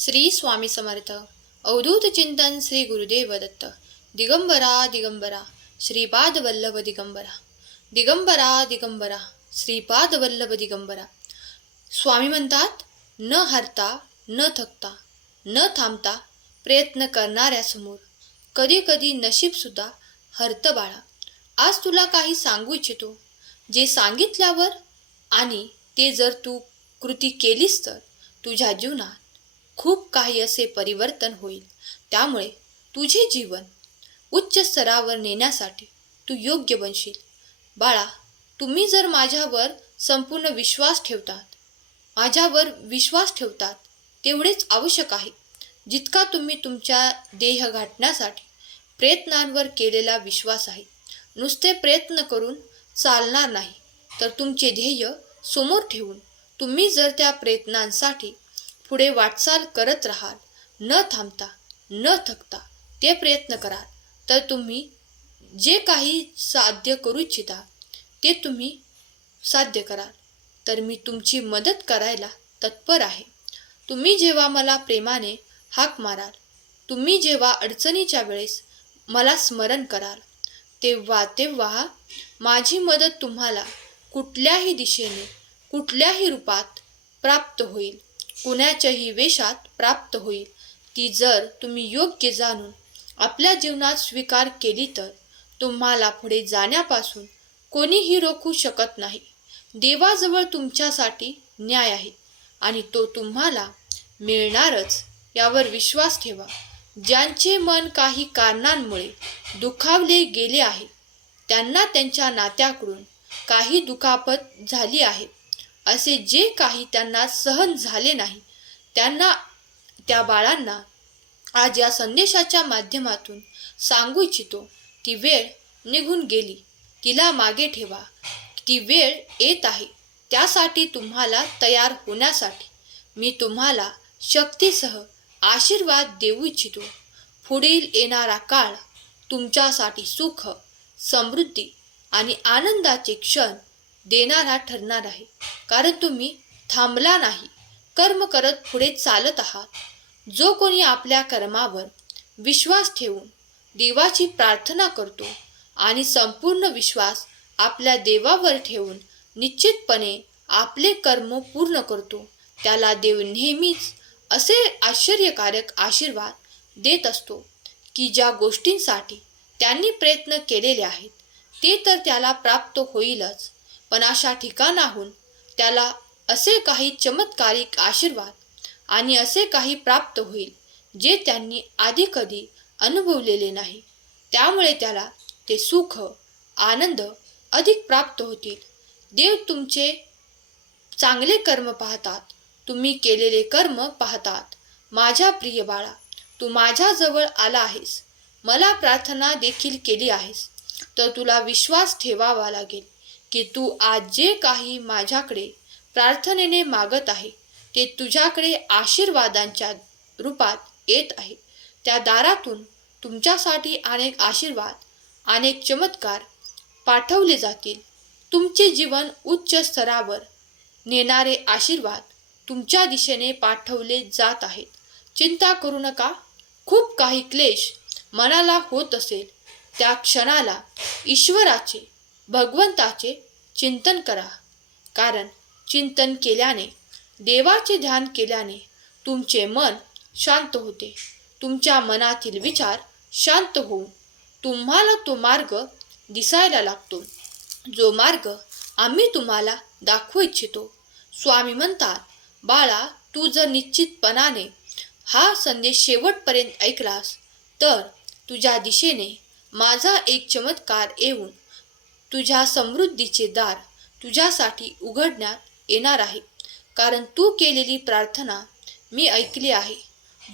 श्री स्वामी समर्थ. अवधूत चिंतन श्री गुरुदेव दत्त. दिगंबरा दिगंबरा. श्रीपाद वल्लभ दिगंबरा. दिगंबरा दिगंबरा. श्रीपाद वल्लभ दिगंबरा. स्वामी म्हणतात न हरता न थकता न थांबता प्रयत्न करणाऱ्यासमोर. कधी कधी नशीबसुद्धा हरतं बाळा. आज तुला काही सांगू इच्छितो. जे सांगितल्यावर आणि ते जर तू कृती केलीस तर तुझ्या जीवनात खूप काही असे परिवर्तन होईल. त्यामुळे तुझे जीवन उच्च स्तरावर नेण्यासाठी तू योग्य बनशील. बाळा तुम्ही जर माझ्यावर संपूर्ण विश्वास ठेवतात माझ्यावर विश्वास ठेवतात तेवढेच आवश्यक आहे. जितका तुम्ही तुमच्या देह गाठण्यासाठी प्रयत्नांवर केलेला विश्वास आहे. नुसते प्रयत्न करून चालणार नाही तर तुमचे ध्येय समोर ठेवून तुम्ही जर त्या प्रयत्नांसाठी पुढे वाटचाल करत राहाल. न थांबता न थकता ते प्रयत्न कराल. तर तुम्ही जे काही साध्य करू इच्छिता ते तुम्ही साध्य कराल. तर मी तुमची मदत करायला तत्पर आहे. तुम्ही जेव्हा मला प्रेमाने हाक माराल तुम्ही जेव्हा अडचणीच्या वेळेस मला स्मरण कराल तेव्हा तेव्हा माझी मदत तुम्हाला कुठल्याही दिशेने कुठल्याही रूपात प्राप्त होईल. कुणाच्याही वेशात प्राप्त होईल. ती जर तुम्ही योग्य जाणून आपल्या जीवनात स्वीकार केली तर तुम्हाला पुढे जाण्यापासून कोणीही रोखू शकत नाही. देवाजवळ तुमच्यासाठी न्याय आहे आणि तो तुम्हाला मिळणारच यावर विश्वास ठेवा. ज्यांचे मन काही कारणांमुळे दुखावले गेले आहे त्यांना त्यांच्या नात्याकडून काही दुखापत झाली आहे. असे जे काही त्यांना सहन झाले नाही त्यांना त्या बाळांना आज या संदेशाच्या माध्यमातून सांगू इच्छितो ती वेळ निघून गेली. तिला मागे ठेवा. ती वेळ येत आहे. त्यासाठी तुम्हाला तयार होण्यासाठी मी तुम्हाला शक्तीसह आशीर्वाद देऊ इच्छितो. पुढील येणारा काळ तुमच्यासाठी सुख समृद्धी आणि आनंदाचे क्षण देणारा ठरणार आहे. कारण तुम्ही थांबला नाही. कर्म करत पुढे चालत आहात. जो कोणी आपल्या कर्मावर विश्वास ठेवून देवाची प्रार्थना करतो आणि संपूर्ण विश्वास आपल्या देवावर ठेवून निश्चितपणे आपले कर्म पूर्ण करतो त्याला देव नेहमीच असे आश्चर्यकारक आशीर्वाद देत असतो की ज्या गोष्टींसाठी त्यांनी प्रयत्न केलेले आहेत ते तर त्याला प्राप्त होईलच. पण अशा ठिकाणाहून त्याला असे काही चमत्कारिक आशीर्वाद आणि असे काही प्राप्त होईल जे त्यांनी आधी कधी अनुभवलेले नाही. त्यामुळे त्याला ते सुख आनंद अधिक प्राप्त होतील. देव तुमचे चांगले कर्म पाहतात तुम्ही केलेले कर्म पाहतात. माझ्या प्रिय बाळा तू माझ्याजवळ आला आहेस. मला प्रार्थना देखील केली आहेस. तर तुला विश्वास ठेवावा लागेल. की तू आज जे काही माझ्याकडे प्रार्थनेने मागत आहे ते तुझ्याकडे आशीर्वादांच्या रूपात येत आहे. त्या दारातून तुमच्यासाठी अनेक आशीर्वाद अनेक चमत्कार पाठवले जातील. तुमचे जीवन उच्च स्तरावर नेणारे आशीर्वाद तुमच्या दिशेने पाठवले जात आहेत. चिंता करू नका. खूप काही क्लेश मनाला होत असेल. त्या क्षणाला ईश्वराचे भगवंताचे चिंतन करा. कारण चिंतन केल्याने देवाचे ध्यान केल्याने तुमचे मन शांत होते. तुमच्या मनातील विचार शांत होऊन तुम्हाला तो मार्ग दिसायला लागतो. जो मार्ग आम्ही तुम्हाला दाखवू इच्छितो. स्वामी म्हणतात बाळा तू जर निश्चितपणाने हा संदेश शेवटपर्यंत ऐकलास तर तुझ्या दिशेने माझा एक चमत्कार येऊन तुझ्या समृद्धीचे दार तुझ्यासाठी उघडण्यात येणार आहे. कारण तू केलेली प्रार्थना मी ऐकली आहे.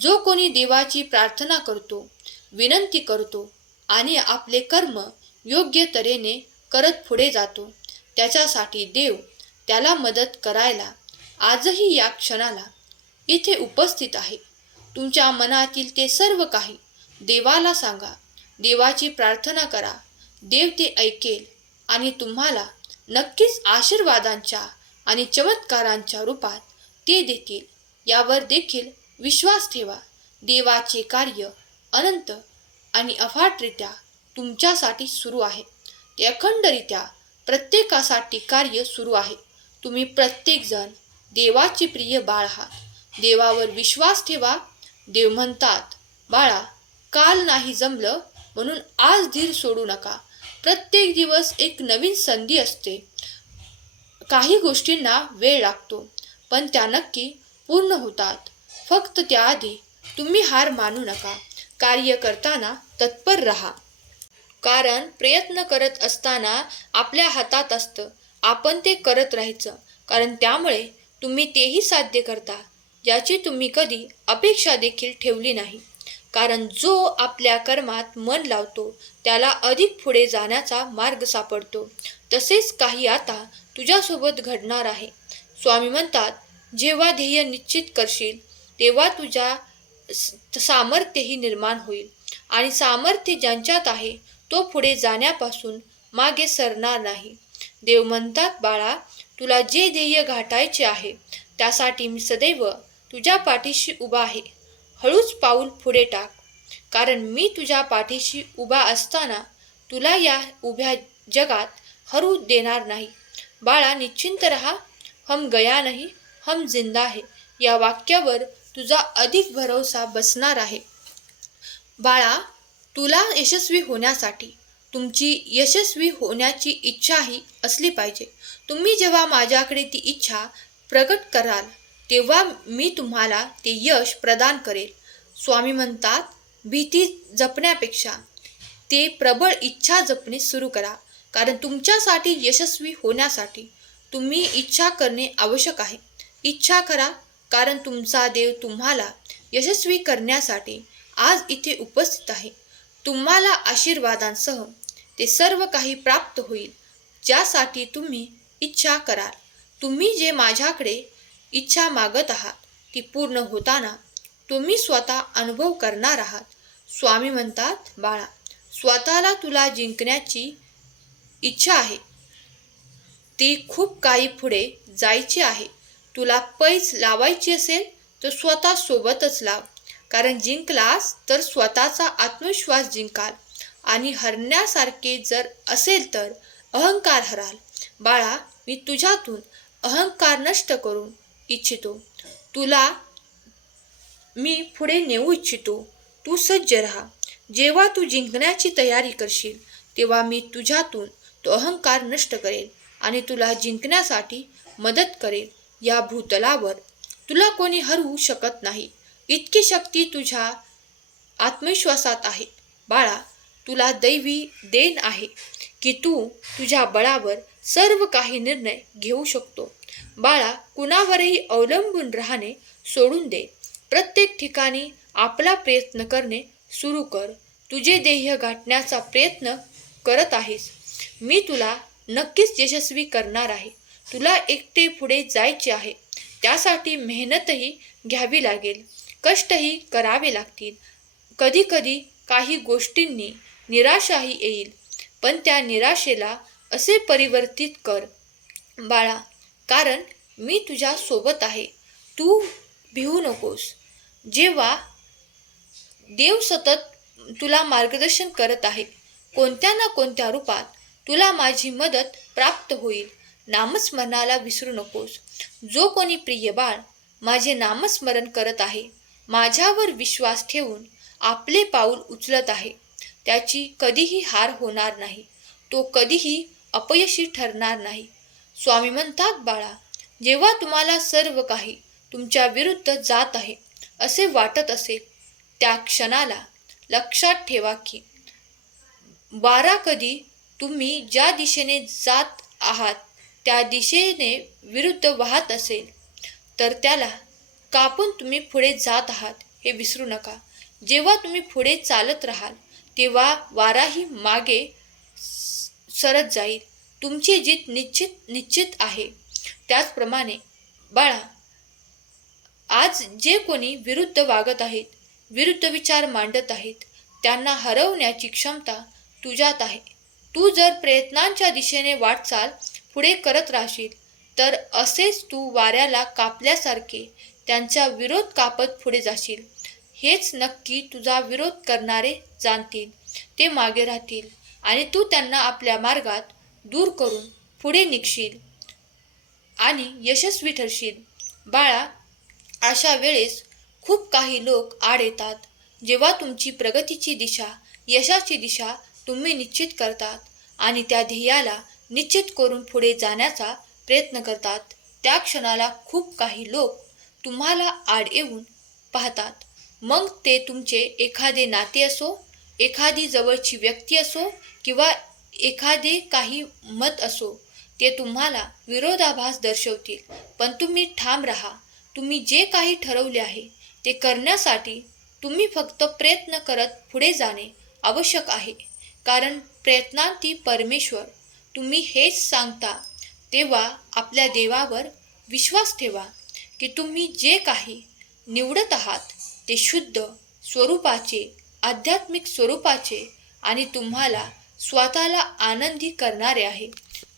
जो कोणी देवाची प्रार्थना करतो विनंती करतो आणि आपले कर्म योग्य तऱ्हेने करत पुढे जातो त्याच्यासाठी देव त्याला मदत करायला आजही या क्षणाला इथे उपस्थित आहे. तुमच्या मनातील ते सर्व काही देवाला सांगा. देवाची प्रार्थना करा. देव ते ऐकेल. आणि तुम्हाला नक्कीच आशीर्वादांच्या आणि चमत्कारांच्या रूपात ते देतील. यावर देखील विश्वास ठेवा. देवाचे कार्य अनंत आणि अफाटरित्या तुमच्यासाठी सुरू आहे. ते अखंडरित्या प्रत्येकासाठी कार्य सुरू आहे. तुम्ही प्रत्येकजण देवाचे प्रिय बाळ आहात. देवावर विश्वास ठेवा. देव म्हणतात बाळा काल नाही जमलं म्हणून आज धीर सोडू नका. प्रत्येक दिवस एक नवीन संधी असते. काही गोष्टींना वेळ लागतो पण त्या नक्की पूर्ण होतात. फक्त त्याआधी तुम्ही हार मानू नका. कार्य करताना तत्पर रहा. कारण प्रयत्न करत असताना आपल्या हातात असतं. आपण ते करत राहायचं. कारण त्यामुळे तुम्ही तेही साध्य करता ज्याची तुम्ही कधी अपेक्षा देखील ठेवली नाही. कारण जो आपल्या कर्मात मन लावतो त्याला अधिक पुढे जाण्याचा मार्ग सापडतो. तसेच काही आता तुझ्यासोबत घडणार आहे. स्वामी म्हणतात जेव्हा ध्येय निश्चित करशील तेव्हा तुझ्या सामर्थ्यही निर्माण होईल. आणि सामर्थ्य ज्यांच्यात आहे तो पुढे जाण्यापासून मागे सरणार नाही. देव म्हणतात बाळा तुला जे ध्येय गाठायचे आहे त्यासाठी मी सदैव तुझ्या पाठीशी उभा आहे. हळूच पाऊल पुढे टाक. कारण मी तुझ्या पाठीशी उभा असताना तुला या उभ्या जगात हरू देणार नाही. बाळा निश्चिंत रहा. हम गया नाही हम जिंदा आहे. या वाक्यावर तुझा अधिक भरोसा बसणार आहे. बाळा तुला यशस्वी होण्यासाठी तुमची यशस्वी होण्याची इच्छाही असली पाहिजे. तुम्ही जेव्हा माझ्याकडे ती इच्छा प्रकट कराल तेव्हा मी तुम्हाला ते यश प्रदान करेल. स्वामी म्हणतात भीती जपण्यापेक्षा ते प्रबळ इच्छा जपणे सुरू करा कारण तुमच्यासाठी यशस्वी होण्यासाठी तुम्ही इच्छा करणे आवश्यक आहे. इच्छा करा कारण तुमचा देव तुम्हाला यशस्वी करण्यासाठी आज इथे उपस्थित आहे. तुम्हाला आशीर्वादांसह ते सर्व काही प्राप्त होईल ज्यासाठी तुम्ही इच्छा कराल. तुम्ही जे माझ्याकडे इच्छा मागत आहात. ती पूर्ण होताना तुम्ही स्वतः अनुभव करणार आहात. स्वामी म्हणतात बाळा स्वतःला तुला जिंकण्याची इच्छा आहे. ती खूप काही पुढे जायची आहे. तुला पैज लावायची असेल तर स्वतः सोबतच लाव. कारण जिंकलास तर स्वतःचा आत्मविश्वास जिंकाल. आणि हरण्यासारखे जर असेल तर अहंकार हराल. बाळा मी तुझ्यातून अहंकार नष्ट करून इच्छितो. तुला मी पुढे नेऊ इच्छितो. तू सज्ज राहा. जेव्हा तू जिंकण्याची तयारी करशील तेव्हा मी तुझ्यातून तो अहंकार नष्ट करेल आणि तुला जिंकण्यासाठी मदत करेल या भूतलावर तुला कोणी हरवू शकत नाही. इतकी शक्ती तुझ्या आत्मविश्वासात आहे. बाळा तुला दैवी देण आहे की तू तुझ्या बळावर सर्व काही निर्णय घेऊ शकतो. बाळा कुणावरही अवलंबून राहणे सोडून दे. प्रत्येक ठिकाणी आपला प्रयत्न करणे सुरू कर. तुझे ध्येय गाठण्याचा प्रयत्न करत आहेस. मी तुला नक्कीच यशस्वी करणार आहे. तुला एकटे पुढे जायचे आहे. त्यासाठी मेहनतही घ्यावी लागेल. कष्टही करावे लागतील. कधीकधी काही गोष्टींनी निराशाही येईल. पण त्या निराशेला असे परिवर्तित कर. बाळा कारण मी तुझ्या सोबत आहे. तू भिवू नकोस. जेव्हा देव सतत तुला मार्गदर्शन करत आहे कोणत्या ना कोणत्या रूपात तुला माझी मदत प्राप्त होईल नामस्मरणाला विसरू नकोस. जो कोणी प्रिय बाळ माझे नामस्मरण करत आहे माझ्यावर विश्वास ठेवून आपले पाऊल उचलत आहे त्याची कधीही हार होणार नाही. तो कधीही अपयशी ठरणार नाही. स्वामी म्हणतात बाळा जेव्हा तुम्हाला सर्व काही तुमच्या विरुद्ध जात आहे असे वाटत असेल त्या क्षणाला लक्षात ठेवा की वारा कधी तुम्ही ज्या दिशेने जात आहात त्या दिशेने विरुद्ध वाहत असेल तर त्याला कापून तुम्ही पुढे जात आहात हे विसरू नका. जेव्हा तुम्ही पुढे चालत राहाल तेव्हा वाराही मागे स- सरत जाईल. तुमची जीत निश्चित निश्चित आहे. त्याचप्रमाणे बाळा आज जे कोणी विरुद्ध वागत आहेत विरुद्ध विचार मांडत आहेत त्यांना हरवण्याची क्षमता तुझ्यात आहे. तू जर प्रयत्नांच्या दिशेने वाटचाल पुढे करत राहशील तर असेच तू वाऱ्याला कापल्यासारखे त्यांचा विरोध कापत पुढे जाशील. हेच नक्की तुझा विरोध करणारे जाणतील. ते मागे राहतील आणि तू त्यांना आपल्या मार्गात दूर करून पुढे निघशील आणि यशस्वी ठरशील. बाळा अशा वेळेस खूप काही लोक आड येतात. जेव्हा तुमची प्रगतीची दिशा यशाची दिशा तुम्ही निश्चित करतात आणि त्या ध्येयाला निश्चित करून पुढे जाण्याचा प्रयत्न करतात त्या क्षणाला खूप काही लोक तुम्हाला आड येऊन पाहतात. मग ते तुमचे एखादे नाते असो एखादी जवळची व्यक्ती असो किंवा एखादे काही मत असो ते तुम्हाला विरोधाभास दर्शवतील. पण तुम्ही ठाम राहा. तुम्ही जे काही ठरवले आहे ते करण्यासाठी तुम्ही फक्त प्रयत्न करत पुढे जाणे आवश्यक आहे. कारण प्रयत्नांती परमेश्वर. तुम्ही हेच सांगता तेव्हा आपल्या देवावर विश्वास ठेवा की तुम्ही जे काही निवडत आहात ते शुद्ध स्वरूपाचे आध्यात्मिक स्वरूपाचे आणि तुम्हाला स्वतःला आनंदी करणारे आहे.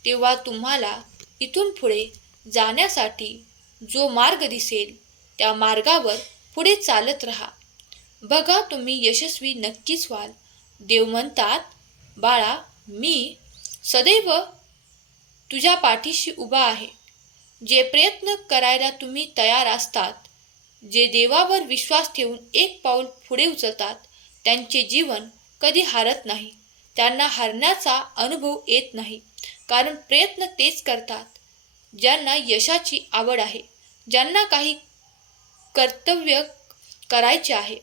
तेव्हा तुम्हाला इथून पुढे जाण्यासाठी जो मार्ग दिसेल त्या मार्गावर पुढे चालत राहा. बघा तुम्ही यशस्वी नक्कीच व्हाल. देव म्हणतात बाळा मी सदैव तुझ्या पाठीशी उभा आहे. जे प्रयत्न करायला तुम्ही तयार असतात जे देवावर विश्वास ठेवून एक पाऊल पुढे उचलतात त्यांचे जीवन कधी हारत नाही. त्यांना हारण्याचा अनुभव येत नाही. कारण प्रयत्न तेच करतात ज्यांना यशाची आवड आहे ज्यांना काही कर्तव्य करायचे आहे.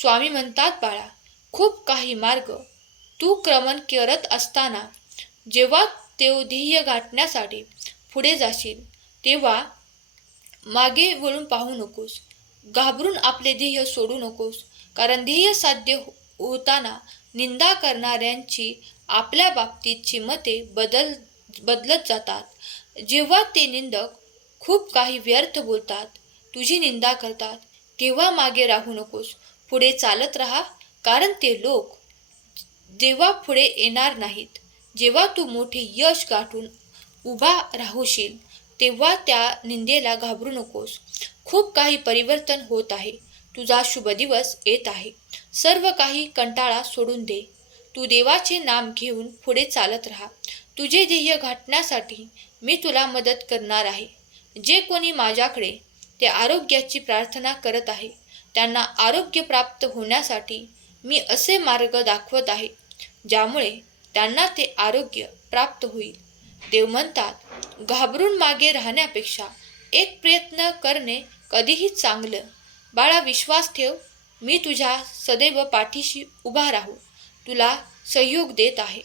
स्वामी म्हणतात बाळा खूप काही मार्ग तू क्रमण करत असताना जेव्हा ते ध्येय गाठण्यासाठी पुढे जाशील तेव्हा मागे वळून पाहू नकोस. घाबरून आपले ध्येय सोडू नकोस. कारण ध्येय साध्य हो-, होताना निंदा करणाऱ्यांची आपल्या बाबतीतची मते बदल बदलत जातात. जेव्हा ते निंदक खूप काही व्यर्थ बोलतात तुझी निंदा करतात तेव्हा मागे राहू नकोस पुढे चालत राहा कारण ते लोक जेव्हा पुढे येणार नाहीत जेव्हा तू मोठे यश गाठून उभा राहूशील तेव्हा त्या निंदेला घाबरू नकोस. खूप काही परिवर्तन होत आहे. तुझा शुभ दिवस येत आहे. सर्व काही कंटाळा सोडून दे. तू देवाचे नाम घेऊन पुढे चालत राहा. तुझे ध्येय गाठण्यासाठी मी तुला मदत करणार आहे. जे कोणी माझ्याकडे ते आरोग्याची प्रार्थना करत आहे त्यांना आरोग्य प्राप्त होण्यासाठी मी असे मार्ग दाखवत आहे ज्यामुळे त्यांना ते आरोग्य प्राप्त होईल. देव म्हणतात घाबरून मागे राहण्यापेक्षा एक प्रयत्न करणे कधीही चांगलं. बाळा विश्वास ठेव. मी तुझ्या सदैव पाठीशी उभा राहू तुला सहयोग देत आहे.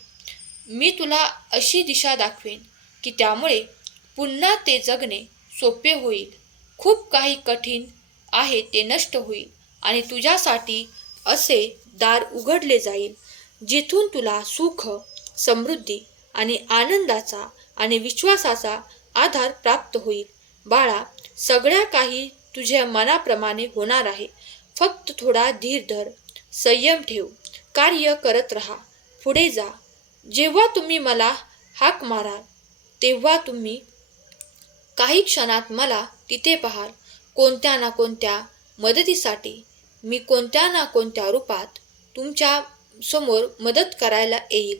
मी तुला अशी दिशा दाखवेन की त्यामुळे पुन्हा ते जगणे सोपे होईल. खूप काही कठीण आहे ते नष्ट होईल आणि तुझ्यासाठी असे दार उघडले जाईल जिथून तुला सुख समृद्धी आणि आनंदाचा आणि विश्वासाचा आधार प्राप्त होईल. बाळा सगळ्या काही तुझ्या मनाप्रमाणे होणार आहे. फक्त थोडा धीर धर संयम ठेव कार्य करत राहा. पुढे जा. जेव्हा तुम्ही मला हाक माराल तेव्हा तुम्ही काही क्षणात मला तिथे पाहाल. कोणत्या ना कोणत्या मदतीसाठी मी कोणत्या ना कोणत्या रूपात तुमच्यासमोर मदत करायला येईल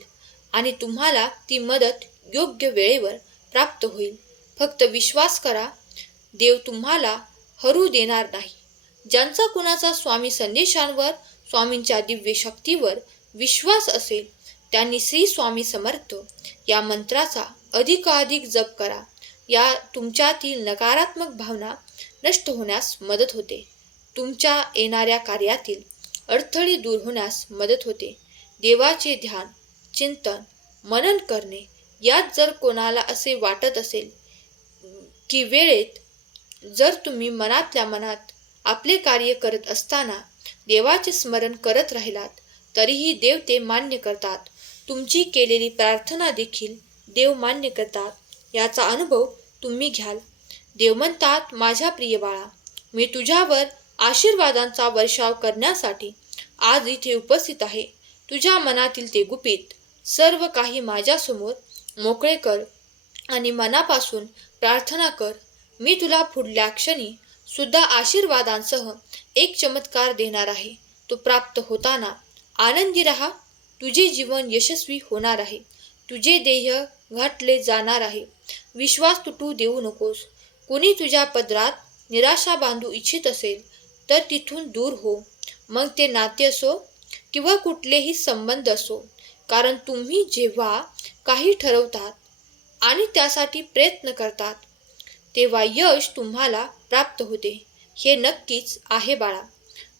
आणि तुम्हाला ती मदत योग्य वेळेवर प्राप्त होईल. फक्त विश्वास करा देव तुम्हाला हरू देणार नाही. ज्यांचा कुणाचा स्वामी संदेशांवर स्वामींच्या दिव्य शक्तीवर विश्वास असेल त्यांनी श्री स्वामी समर्थ या मंत्राचा अधिकाधिक जप करा. या तुमच्यातील नकारात्मक भावना नष्ट होण्यास मदत होते. तुमच्या येणाऱ्या कार्यातील अडथळे दूर होण्यास मदत होते. देवाचे ध्यान चिंतन मनन करणे यात जर कोणाला असे वाटत असेल की वेळेत जर तुम्ही मनातल्या मनात आपले कार्य करत असताना देवाचे स्मरण करत राहिलात तरीही देव ते मान्य करतात. तुमची केलेली प्रार्थना देखील देव मान्य करतात. याचा अनुभव तुम्ही घ्याल. देव म्हणतात माझ्या प्रिय बाळा मी तुझ्यावर आशीर्वादांचा वर्षाव करण्यासाठी आज इथे उपस्थित आहे. तुझ्या मनातील ते गुपित सर्व काही माझ्यासमोर मोकळे कर आणि मनापासून प्रार्थना कर. मी तुला पुढल्या क्षणी सुद्धा आशीर्वादांसह एक चमत्कार देणार आहे. तो प्राप्त होताना आनंदी राहा. तुझे जीवन यशस्वी होणार आहे. तुझे देह घाटले जाणार आहे. विश्वास तुटू देऊ नकोस. कुणी तुझ्या पदरात निराशा बांधू इच्छित असेल तर तिथून दूर हो. मग ते नाते असो किंवा कुठलेही संबंध असो कारण तुम्ही जेव्हा काही ठरवतात आणि त्यासाठी प्रयत्न करतात तेव्हा यश तुम्हाला प्राप्त होते. हे नक्कीच आहे बाळा.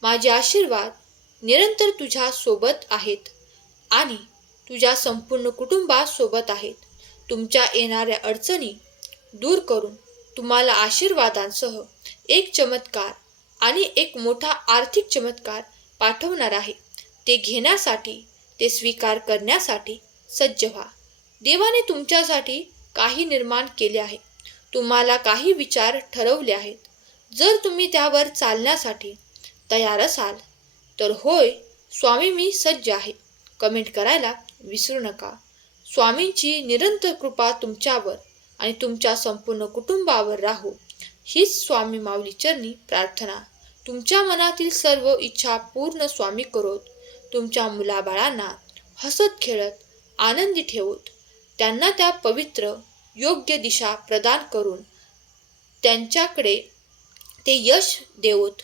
माझे आशीर्वाद निरंतर तुझ्या सोबत आहेत आणि तुझ्या संपूर्ण कुटुंबासोबत आहेत. तुमच्या येणाऱ्या अडचणी दूर करून तुम्हाला आशीर्वादांसह एक चमत्कार आणि एक मोठा आर्थिक चमत्कार पाठवणार आहे. ते घेण्यासाठी ते स्वीकार करण्यासाठी सज्ज व्हा. देवाने तुमच्यासाठी काही निर्माण केले आहे. तुम्हाला काही विचार ठरवले आहेत. जर तुम्ही त्यावर चालण्यासाठी तयार असाल तर होय स्वामी मी सज्ज आहे. कमेंट करायला विसरू नका. स्वामींची निरंतर कृपा तुमच्यावर आणि तुमच्या संपूर्ण कुटुंबावर राहो. हीच स्वामी माऊली चरणी प्रार्थना. तुमच्या मनातील सर्व इच्छा पूर्ण स्वामी करोत. तुमच्या मुलाबाळांना हसत खेळत आनंदी ठेवत. त्यांना त्या पवित्र योग्य दिशा प्रदान करून त्यांच्याकडे ते यश देऊत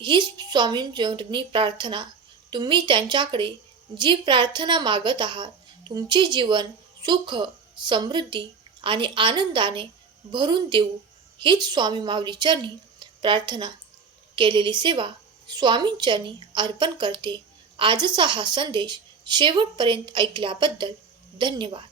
हीच स्वामींचरणी प्रार्थना तुम्ही त्यांच्याकडे जी प्रार्थना मागत आहात तुमचे जीवन सुख समृद्धी आणि आनंदाने भरून देऊ हीच स्वामी माऊलीचरणी प्रार्थना केलेली सेवा स्वामींचरणी अर्पण करते. आजचा हा संदेश शेवटपर्यंत ऐकल्याबद्दल धन्यवाद.